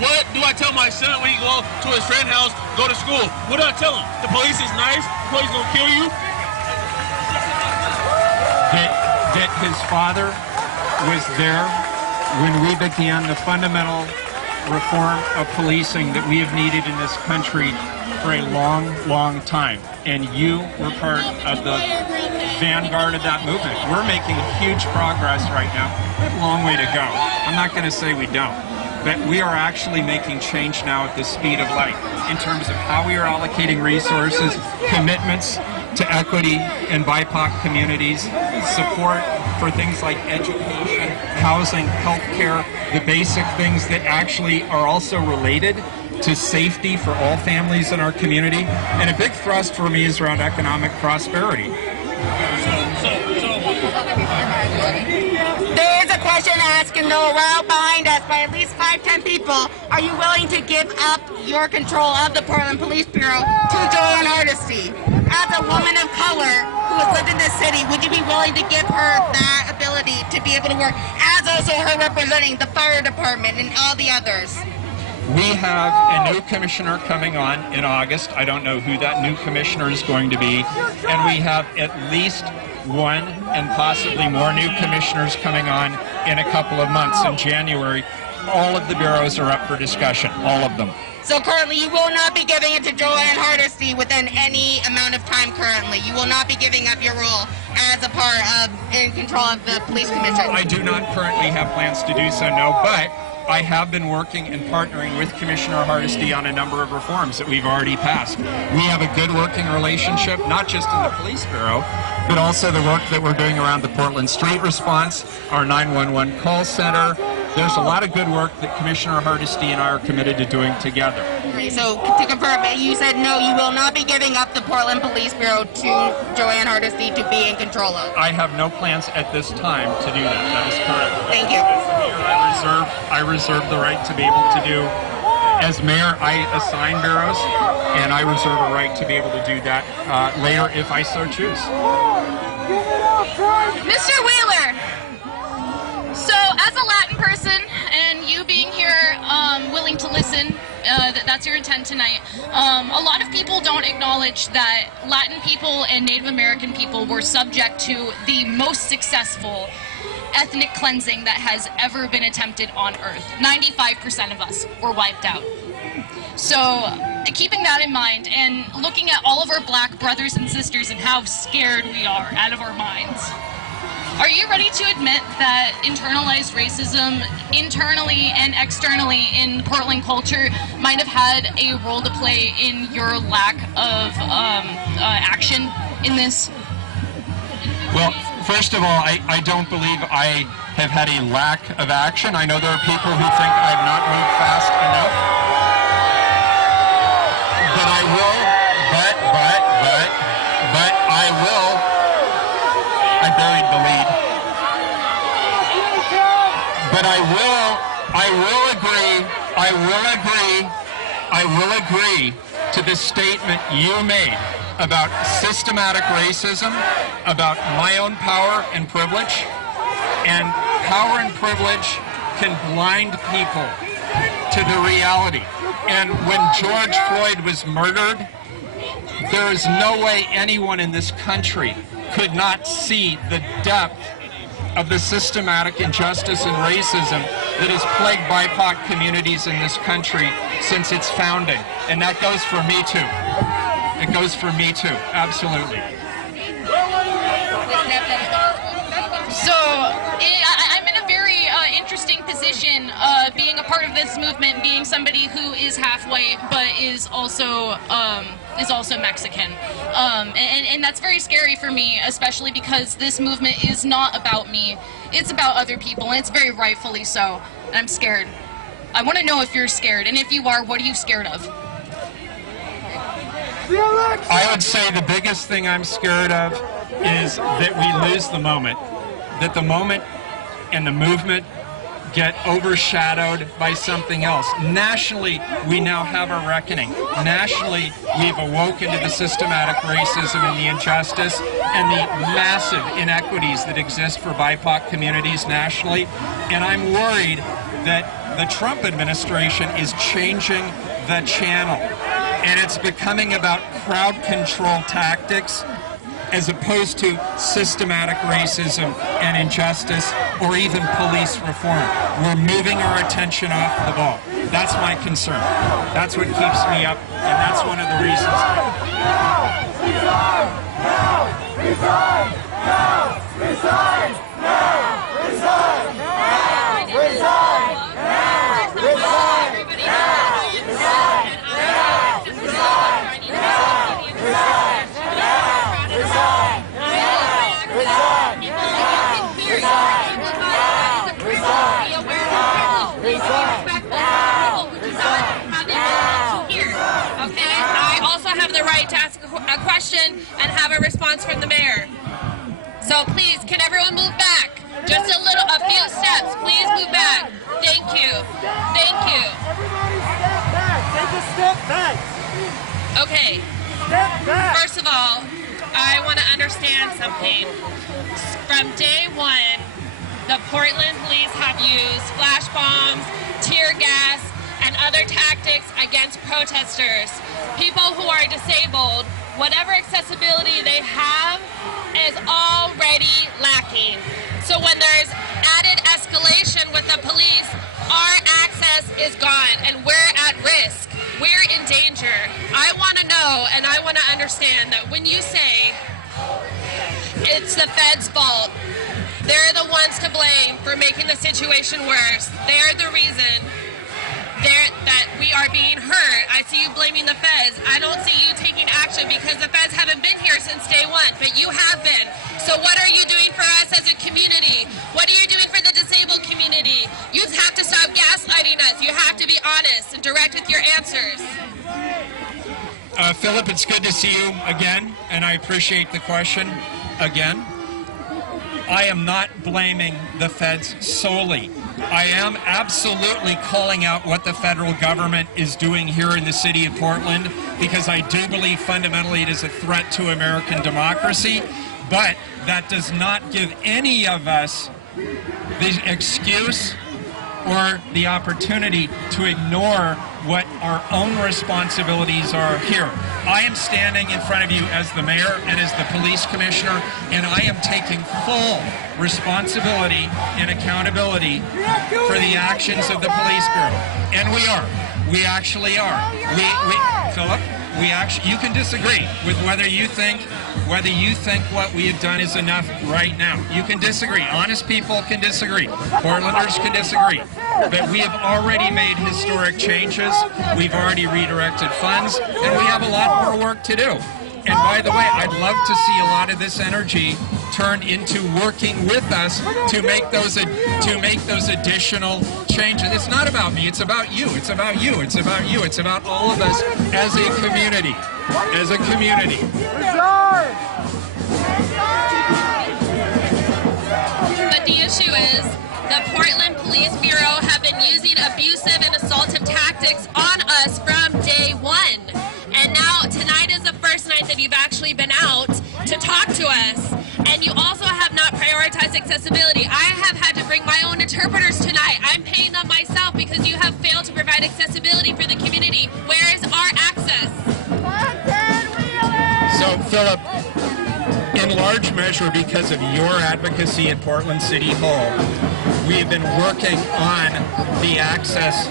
what do I tell my son when he go to his friend's house, go to school? What do I tell him? The police is nice? The police gonna kill you? That his father was there when we began the fundamental reform of policing that we have needed in this country for a long, long time. And you were part of the vanguard of that movement. We're making huge progress right now. We have a long way to go. I'm not going to say we don't. But we are actually making change now at the speed of light in terms of how we are allocating resources, commitments to equity in BIPOC communities, support for things like education, housing, healthcare, the basic things that actually are also related to safety for all families in our community. And a big thrust for me is around economic prosperity. There is a question asked in the row behind us by at least 5-10 people. Are you willing to give up your control of the Portland Police Bureau to Joanne Hardesty? As a woman of color who has lived in this city, would you be willing to give her that ability to be able to work, as also her representing the fire department and all the others? We have a new commissioner coming on in August. I don't know who that new commissioner is going to be. And we have at least one and possibly more new commissioners coming on in a couple of months in January. All of the bureaus are up for discussion, all of them. So currently you will not be giving it to Joanne Hardesty within any amount of time currently. You will not be giving up your role as a part of, in control of the police commission. I do not currently have plans to do so, no, but I have been working and partnering with Commissioner Hardesty on a number of reforms that we've already passed. We have a good working relationship, not just in the police bureau, but also the work that we're doing around the Portland Street Response, our 911 call center. There's a lot of good work that Commissioner Hardesty and I are committed to doing together. So to confirm, you said no, you will not be giving up the Portland Police Bureau to Joanne Hardesty to be in control of. I have no plans at this time to do that. That is correct. Thank you. I reserve the right to be able to do, as mayor, I assign bureaus, and I reserve a right to be able to do that later if I so choose. Mr. Wheeler, so as a Latin person, and you being here willing to listen, that's your intent tonight, a lot of people don't acknowledge that Latin people and Native American people were subject to the most successful ethnic cleansing that has ever been attempted on Earth. 95% of us were wiped out. So keeping that in mind and looking at all of our black brothers and sisters and how scared we are out of our minds, are you ready to admit that internalized racism internally and externally in Portland culture might have had a role to play in your lack of action in this? Well, first of all, I don't believe I have had a lack of action. I know there are people who think I have not moved fast enough. But I will, but I will. I buried the lead. But I will agree to the statement you made about systematic racism, about my own power and privilege, and power and privilege can blind people to the reality. And when George Floyd was murdered, there is no way anyone in this country could not see the depth of the systematic injustice and racism that has plagued BIPOC communities in this country since its founding. And that goes for me too. It goes for me too, absolutely. So I'm in a very interesting position being a part of this movement, being somebody who is half white but is also Mexican, and that's very scary for me, especially because this movement is not about me. It's about other people, and it's very rightfully so. And I'm scared. I want to know if you're scared, and if you are, what are you scared of? I would say the biggest thing I'm scared of is that we lose the moment. That the moment and the movement get overshadowed by something else. Nationally, we now have a reckoning. Nationally, we've awoken to the systematic racism and the injustice and the massive inequities that exist for BIPOC communities nationally. And I'm worried that the Trump administration is changing the channel. And it's becoming about crowd control tactics as opposed to systematic racism and injustice or even police reform. We're moving our attention off the ball. That's my concern. That's what keeps me up, and that's one of the reasons. A question and have a response from the mayor. So please, can everyone move back? Just a few steps. Please move back. Thank you. Thank you. Everybody step back. Take a step back. Okay. Step back. First of all, I want to understand something. From day one, the Portland police have used flash bombs, tear gas, and other tactics against protesters. People who are disabled, whatever accessibility they have is already lacking. So when there's added escalation with the police, our access is gone and we're at risk. We're in danger. I want to know and I want to understand that when you say it's the Fed's fault, they're the ones to blame for making the situation worse. They're the reason that we are being hurt. I see you blaming the feds. I don't see you taking action because the feds haven't been here since day one, but you have been. So what are you doing for us as a community? What are you doing for the disabled community? You have to stop gaslighting us. You have to be honest and direct with your answers. Philip, it's good to see you again, and I appreciate the question again. I am not blaming the feds solely. I am absolutely calling out what the federal government is doing here in the city of Portland because I do believe fundamentally it is a threat to American democracy, but that does not give any of us the excuse or the opportunity to ignore what our own responsibilities are here. I am standing in front of you as the mayor and as the police commissioner, and I am taking full responsibility and accountability for the actions of the police bureau. And we are. We actually are. Philip, you can disagree with whether you think what we have done is enough right now. You can disagree. Honest people can disagree. Portlanders can disagree. But we have already made historic changes. We've already redirected funds, and we have a lot more work to do. And by the way, I'd love to see a lot of this energy turned into working with us to make those additional changes. It's not about me, it's about you. It's about you. It's about you. It's about all of us as a community. As a community. But the issue is the Portland Police Bureau have been using abusive and assaultive tactics on us from day one. And now tonight is the first night that you've actually been out to talk to us. And you also have not prioritized accessibility. I have had to bring my own interpreters tonight. I'm paying them myself because you have failed to provide accessibility for the community. Where is our access? So, Philip, in large measure because of your advocacy at Portland City Hall, we have been working on the access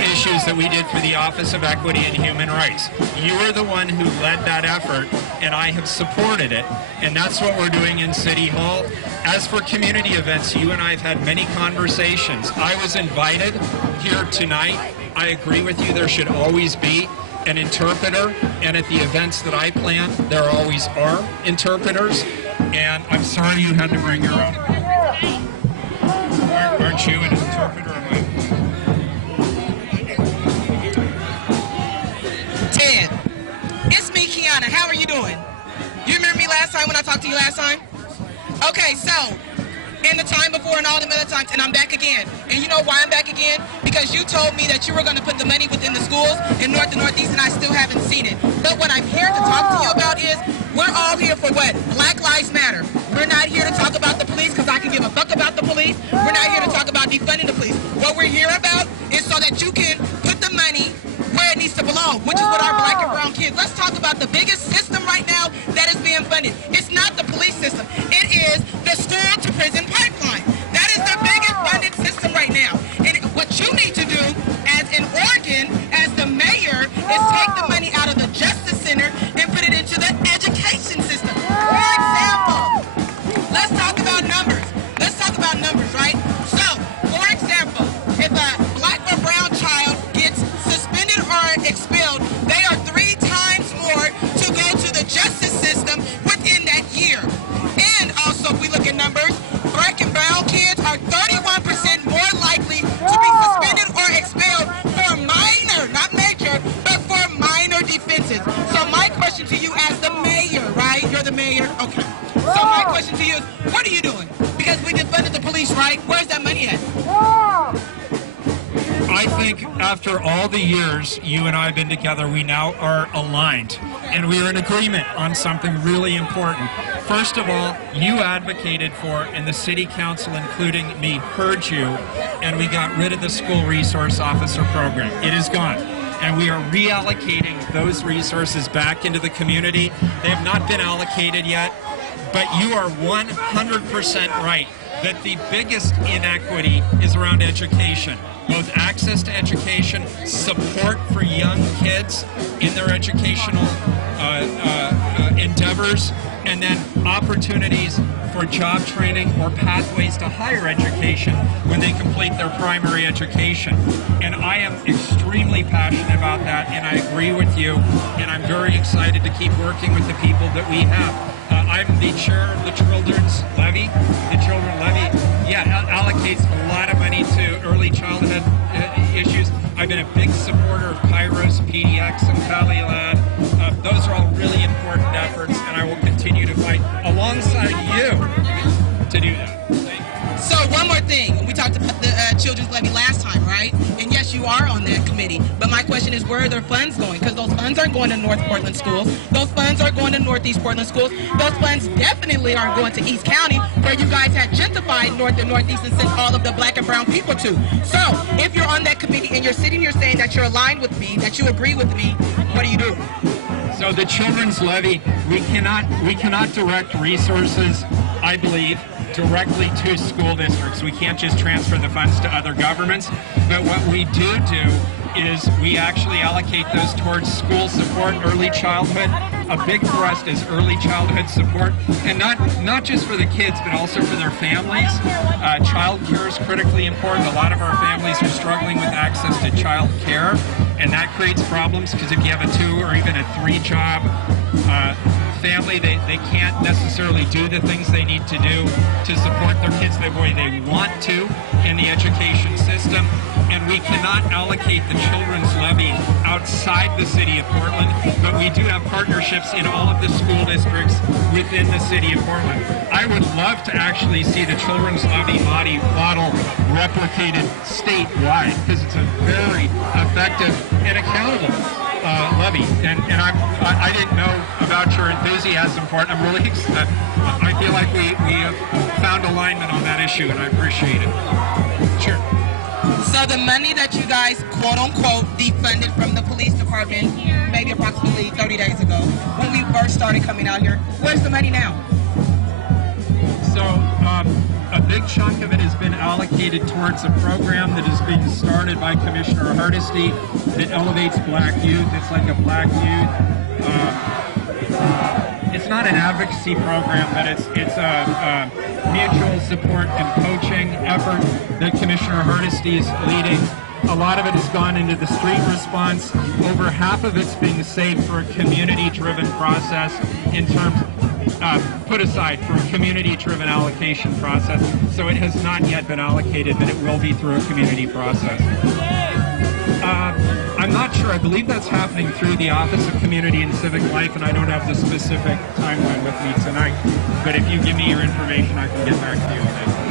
issues that we did for the Office of Equity and Human Rights. You are the one who led that effort, and I have supported it, and that's what we're doing in City Hall. As for community events, you and I have had many conversations. I was invited here tonight. I agree with you, there should always be an interpreter, and at the events that I plan, there always are interpreters, and I'm sorry you had to bring your own. Aren't you an interpreter? Ted, it's me, Kiana. How are you doing? You remember me last time when I talked to you last time? Okay, so and the time before and all them other times, and I'm back again. And you know why I'm back again? Because you told me that you were going to put the money within the schools in North and Northeast, and I still haven't seen it. But what I'm here to talk to you about is, we're all here for what? Black Lives Matter. We're not here to talk about the police because I can give a fuck about the police. We're not here to talk about defunding the police. What we're here about is so that you can put the money where it needs to belong, which is with our black and brown kids. Let's talk about the biggest system right now that is being funded. It's not the police system. It is the school to prison pipeline. That is the biggest funded system right now. And what you need to do as in Oregon, as the mayor, is take the money out of the Justice Center and put it into the education system. For example, let's talk about numbers. Let's talk about numbers, right? So, for example, if a black or brown child gets suspended or expelled, they are 3 times more to go to the justice system within that year. And also, if we look at numbers, black and brown kids are 31% more likely to be suspended or expelled for minor, not major, but for minor defenses. So my question to you as the mayor, right? You're the mayor? Okay. So my question to you is, what are you doing? Because we defunded the police, right? Where's that money at? I think after all the years you and I have been together, we now are aligned, and we are in agreement on something really important. First of all, you advocated for, and the city council, including me, heard you, and we got rid of the school resource officer program. It is gone. And we are reallocating those resources back into the community. They have not been allocated yet, but you are 100% right that the biggest inequity is around education. Both access to education, support for young kids in their educational endeavors, and then opportunities for job training or pathways to higher education when they complete their primary education. And I am extremely passionate about that, and I agree with you, and I'm very excited to keep working with the people that we have. I'm the chair of the Children's Levy. The Children's Levy, allocates a lot of money to early childhood issues. I've been a big supporter of Kairos, PDX, and Kalilad. Those are all really important efforts, and I will continue to fight alongside you to do that. So one more thing. We talked about the Children's Levy last time, right? And yes, you are on that committee. But my question is, where are their funds going? Because those funds aren't going to North Portland schools. Those funds are going to Northeast Portland schools. Those funds definitely aren't going to East County, where you guys had gentrified North and Northeast and sent all of the black and brown people to. So if you're on that committee and you're sitting here saying that you're aligned with me, that you agree with me, what do you do? So the Children's Levy, we cannot direct resources, I believe, directly to school districts. We can't just transfer the funds to other governments, but what we do is we actually allocate those towards school support, early childhood. A big thrust is early childhood support, and not just for the kids, but also for their families. Child care is critically important. A lot of our families are struggling with access to child care, and that creates problems because if you have a 2 or even a 3 job family, they can't necessarily do the things they need to do to support their kids the way they want to in the education system. And we cannot allocate the Children's Levy outside the city of Portland, but we do have partnerships in all of the school districts within the city of Portland. I would love to actually see the Children's Levy model replicated statewide because it's a very effective and accountable levy, and I didn't know about your enthusiasm for it. I'm really excited. I feel like we have found alignment on that issue, and I appreciate it. Sure. So the money that you guys quote unquote defunded from the police department, maybe approximately 30 days ago, when we first started coming out here, where's the money now? So a big chunk of it has been allocated towards a program that is being started by Commissioner Hardesty that elevates black youth. It's like a black youth. It's not an advocacy program, but it's a mutual support and coaching effort that Commissioner Hardesty is leading. A lot of it has gone into the street response. Over half of it's being saved for a community-driven process in terms put aside for a community-driven allocation process. So it has not yet been allocated, but it will be through a community process. I'm not sure. I believe that's happening through the Office of Community and Civic Life, and I don't have the specific timeline with me tonight. But if you give me your information, I can get back to you on that.